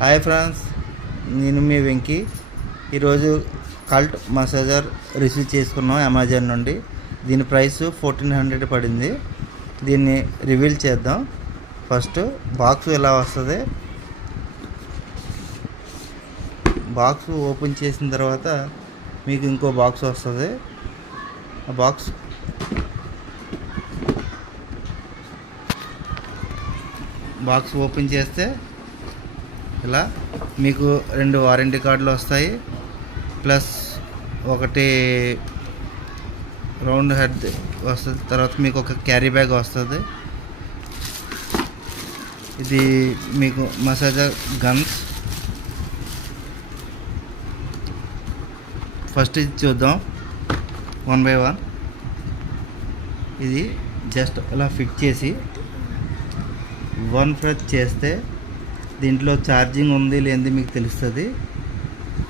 Hi friends, నేను మీ వెంకీ. ఈరోజు cult massager receive చేసుకున్నాం అమెజాన్ నుండి. దీని ప్రైస్ 1400 పడింది. దీన్ని రివీల్ చేద్దాం. ఫస్ట్ బాక్స్ ఎలా వస్తుంది, బాక్స్ ఓపెన్ చేసిన తర్వాత మీకు ఇంకో బాక్స్ వస్తుంది. ఆ బాక్స్ ఓపెన్ చేస్తే ఇలా మీకు 2 వారంటీ కార్డులు వస్తాయి, ప్లస్ ఒకటి రౌండ్ హెడ్ వస్తుంది. తర్వాత మీకు ఒక క్యారీ బ్యాగ్ వస్తుంది. ఇది మీకు మసాజర్ గన్స్. ఫస్ట్ ఇది చూద్దాం 1 by 1. ఇది జస్ట్ అలా ఫిట్ చేసి 1 ప్రెస్ చేస్తే దీంట్లో ఛార్జింగ్ ఉంది లేనిది మీకు తెలుస్తుంది.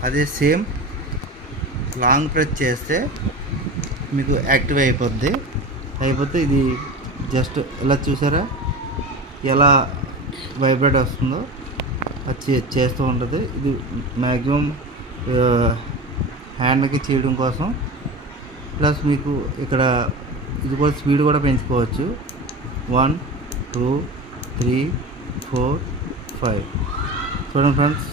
అదే సేమ్ లాంగ్ ప్రెస్ చేస్తే మీకు యాక్టివ్ అయిపోతే ఇది జస్ట్ ఇలా చూసారా ఎలా వైబ్రేట్ వస్తుందో అది చేస్తూ ఉంటుంది. ఇది మ్యాక్సిమం హ్యాండ్కి చేయడం కోసం. ప్లస్ మీకు ఇక్కడ ఇది కూడా స్పీడ్ కూడా పెంచుకోవచ్చు. 1 2 3 4 5. చూడండి ఫ్రెండ్స్,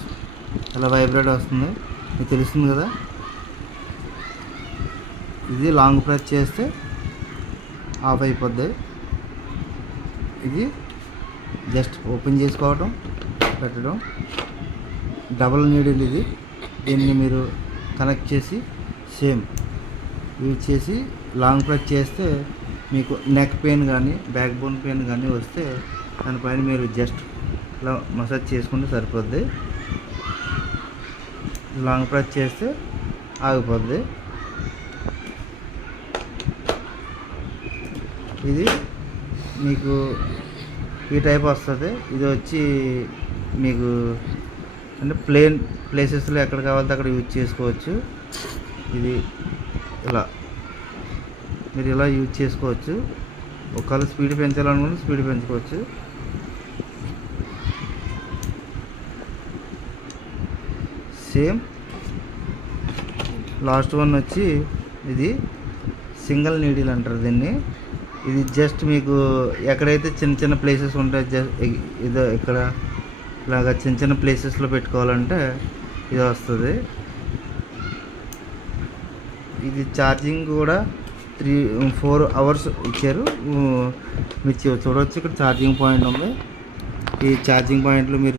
ఎలా వైబ్రేట్ వస్తుంది మీకు తెలుస్తుంది కదా. ఇది లాంగ్ ప్రెస్ చేస్తే ఆఫ్ అయిపోద్ది. ఇది జస్ట్ ఓపెన్ చేసుకోవడం, పెట్టడం. డబుల్ నీడిల్ ఇది. దీన్ని మీరు కనెక్ట్ చేసి సేమ్ యూజ్ చేసి లాంగ్ ప్రెస్ చేస్తే మీకు నెక్ పెయిన్ కానీ బ్యాక్ బోన్ పెయిన్ కానీ వస్తే దానిపైన మీరు జస్ట్ ఇలా మసాజ్ చేసుకుంటే సరిపోద్ది. లాంగ్ ప్రెస్ చేస్తే ఆగిపోద్ది. ఇది మీకు ఈ టైప్ వస్తుంది. ఇది వచ్చి మీకు అంటే ప్లేన్ ప్లేసెస్లో ఎక్కడ కావాలంటే అక్కడ యూజ్ చేసుకోవచ్చు. ఇది ఇలా మీరు ఇలా యూజ్ చేసుకోవచ్చు. ఒకవేళ స్పీడ్ పెంచాలనుకుంటే స్పీడ్ పెంచుకోవచ్చు. సేమ్ లాస్ట్ వన్ వచ్చి ఇది సింగిల్ నీడిల్ అంటారు దీన్ని. ఇది జస్ట్ మీకు ఎక్కడైతే చిన్న చిన్న ప్లేసెస్ ఉంటాయి, ఇది ఇక్కడ ఇలాగా చిన్న చిన్న ప్లేసెస్లో పెట్టుకోవాలంటే ఇది వస్తుంది. ఇది ఛార్జింగ్ కూడా 3-4 అవర్స్ ఇచ్చారు. మీరు చూడవచ్చు ఇక్కడ ఛార్జింగ్ పాయింట్ ఉంది. ఈ ఛార్జింగ్ పాయింట్లో మీరు